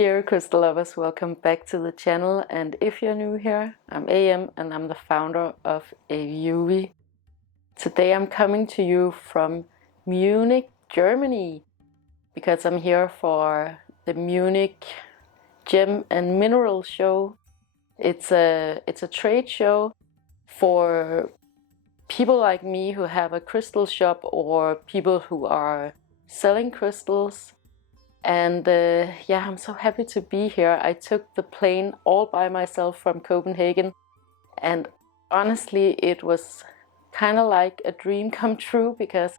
Dear crystal lovers, welcome back to the channel, and if you're new here, I'm AM and I'm the founder of Aviuvi. Today I'm coming to you from Munich, Germany, because I'm here for the Munich Gem and Mineral Show. It's a trade show for people like me who have a crystal shop or people who are selling crystals. And yeah, I'm so happy to be here. I took the plane all by myself from Copenhagen, and honestly it was kind of like a dream come true, because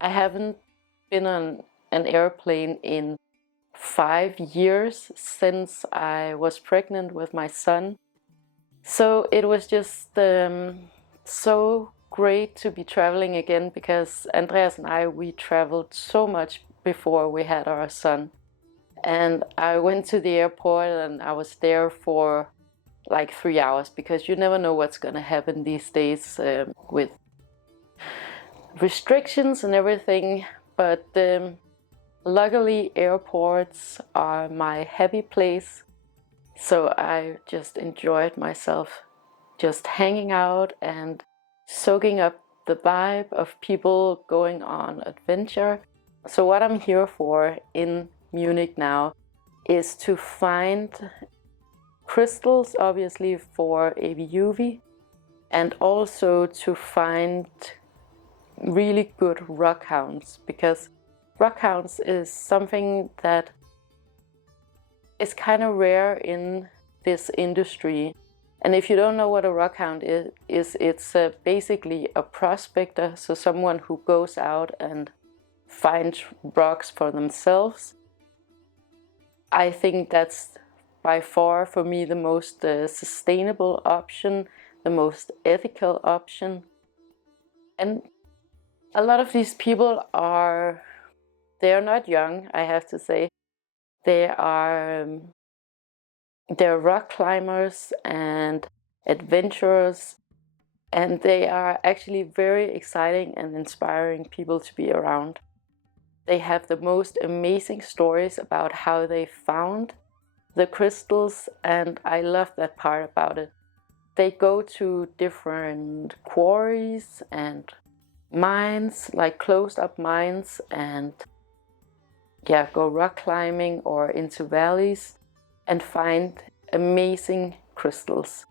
I haven't been on an airplane in 5 years since I was pregnant with my son. So it was just so great to be traveling again, because Andreas and we traveled so much before we had our son. And I went to the airport and I was there for like 3 hours, because you never know what's gonna happen these days with restrictions and everything. But luckily airports are my happy place, so I just enjoyed myself just hanging out and soaking up the vibe of people going on adventure. So what I'm here for in Munich now is to find crystals, obviously for Aviuvi, and also to find really good rock hounds, because rock hounds is something that is kind of rare in this industry. And if you don't know what a rock hound is it's basically a prospector, so someone who goes out and finds rocks for themselves. I think that's by far for me the most sustainable option, the most ethical option. And a lot of these people they're not young, I have to say. They're rock climbers and adventurers, and they are actually very exciting and inspiring people to be around. They have the most amazing stories about how they found the crystals, and I love that part about it. They go to different quarries and mines, like closed up mines, and yeah, go rock climbing or into valleys and find amazing crystals.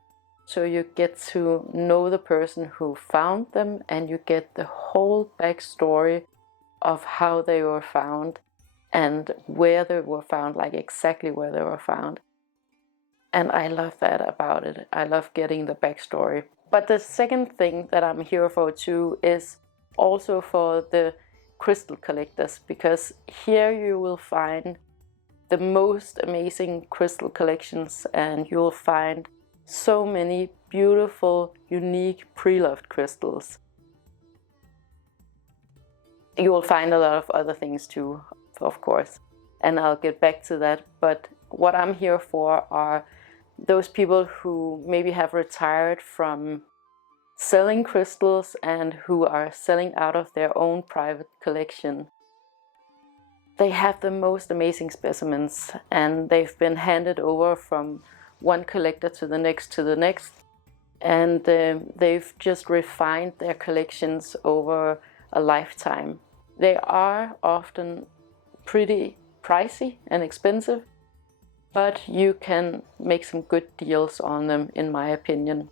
So you get to know the person who found them, and you get the whole backstory of how they were found and where they were found, like exactly where they were found. And I love that about it. I love getting the backstory. But the second thing that I'm here for too is also for the crystal collectors, because here you will find the most amazing crystal collections, and you'll find so many beautiful, unique pre-loved crystals. You will find a lot of other things too, of course, and I'll get back to that. But what I'm here for are those people who maybe have retired from selling crystals and who are selling out of their own private collection. They have the most amazing specimens, and they've been handed over from one collector to the next and they've just refined their collections over a lifetime. They are often pretty pricey and expensive, but you can make some good deals on them, in my opinion.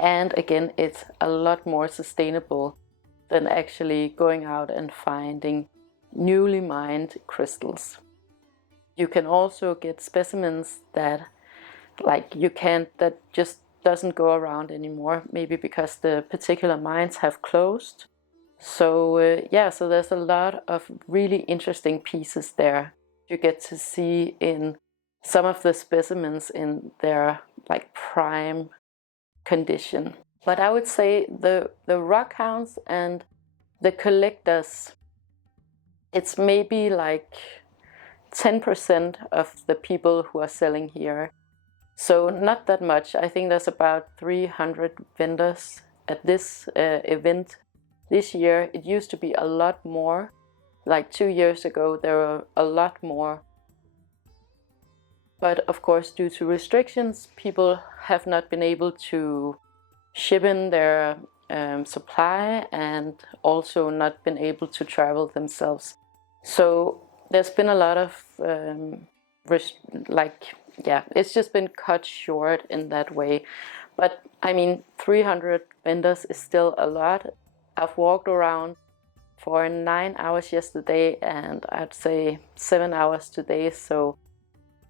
And again, it's a lot more sustainable than actually going out and finding newly mined crystals. You can also get specimens that that just doesn't go around anymore, maybe because the particular mines have closed. So yeah, so there's a lot of really interesting pieces there. You get to see in some of the specimens in their like prime condition. But I would say the rock hounds and the collectors, it's maybe like 10% of the people who are selling here. So not that much. I think there's about 300 vendors at this event this year. It used to be a lot more. Like 2 years ago, there were a lot more. but of course, due to restrictions, people have not been able to ship in their supply and also not been able to travel themselves. So there's been a lot of it's just been cut short in that way. But I mean, 300 vendors is still a lot. I've walked around for 9 hours yesterday, and I'd say 7 hours today, so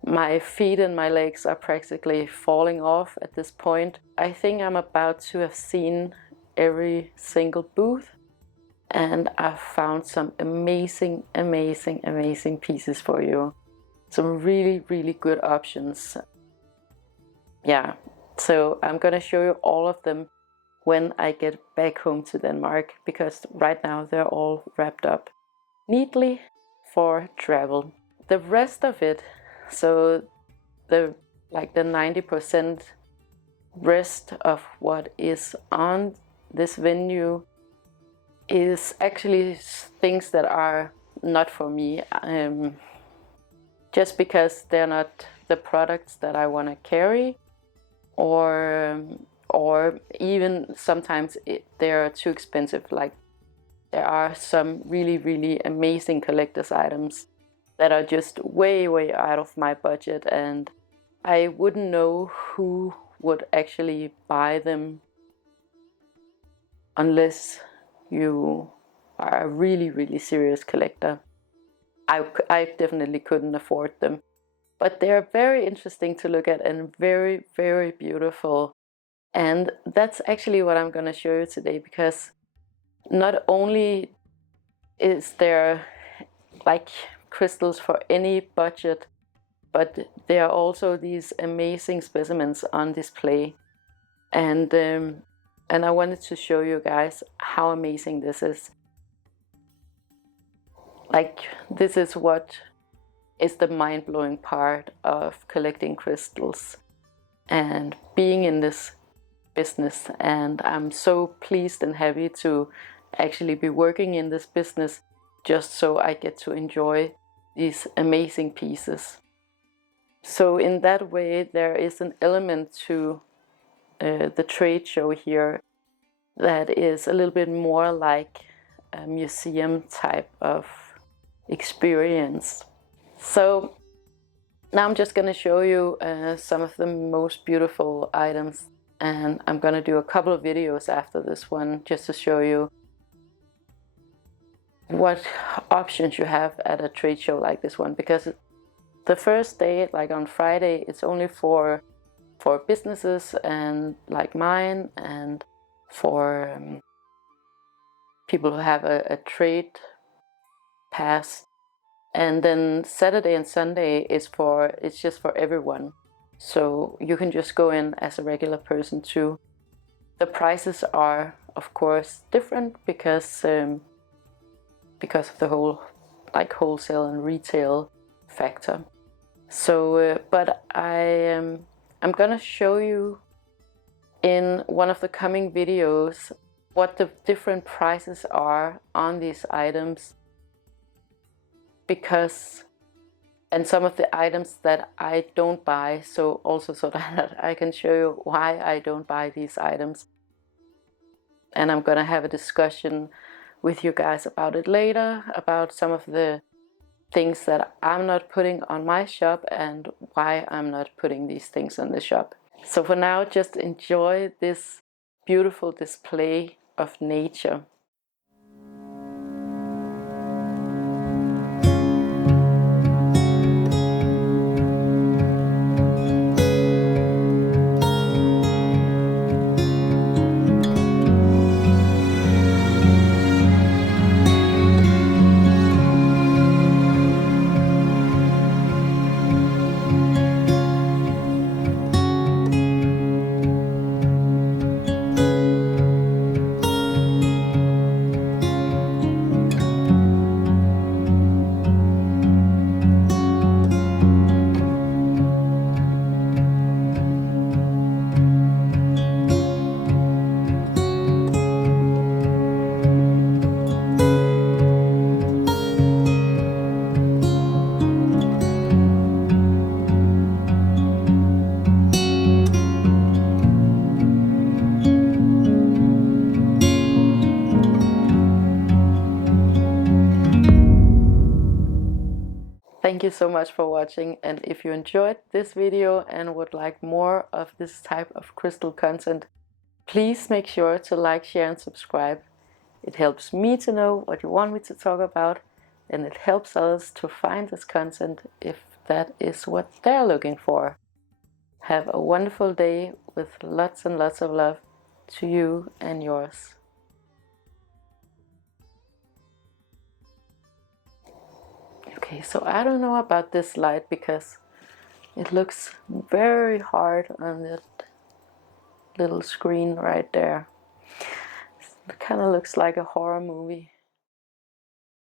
my feet and my legs are practically falling off at this point. I think I'm about to have seen every single booth, and I've found some amazing pieces for you. Some really good options. Yeah, so I'm gonna show you all of them when I get back home to Denmark, because right now they're all wrapped up neatly for travel. The rest of it, so the 90% rest of what is on this venue is actually things that are not for me, just because they're not the products that I want to carry, or even sometimes they're too expensive. Like, there are some really amazing collector's items that are just way out of my budget, and I wouldn't know who would actually buy them unless you are a really serious collector. I definitely couldn't afford them, but they're very interesting to look at and very beautiful. And that's actually what I'm going to show you today, because not only is there like crystals for any budget, but there are also these amazing specimens on display, and I wanted to show you guys how amazing this is. Like, this is what is the mind-blowing part of collecting crystals and being in this business. And I'm so pleased and happy to actually be working in this business, just so I get to enjoy these amazing pieces. So in that way, there is an element to the trade show here that is a little bit more like a museum type of experience. So now I'm just going to show you some of the most beautiful items, and I'm going to do a couple of videos after this one just to show you what options you have at a trade show like this one. Because the first day, like on Friday, it's only for businesses and like mine, and for people who have a trade pass. And then Saturday and Sunday it's just for everyone, so you can just go in as a regular person too. The prices are of course different because of the whole like wholesale and retail factor. So but I'm gonna show you in one of the coming videos what the different prices are on these items, because, and some of the items that I don't buy, so that I can show you why I don't buy these items. And I'm gonna have a discussion with you guys about it later, about some of the things that I'm not putting on my shop and why I'm not putting these things on the shop. So for now, just enjoy this beautiful display of nature. Thank you so much for watching, and if you enjoyed this video and would like more of this type of crystal content, please make sure to like, share and subscribe. It helps me to know what you want me to talk about, and it helps others to find this content if that is what they're looking for. Have a wonderful day with lots and lots of love to you and yours. Okay, so I don't know about this light because it looks very hard on that little screen right there. It kind of looks like a horror movie.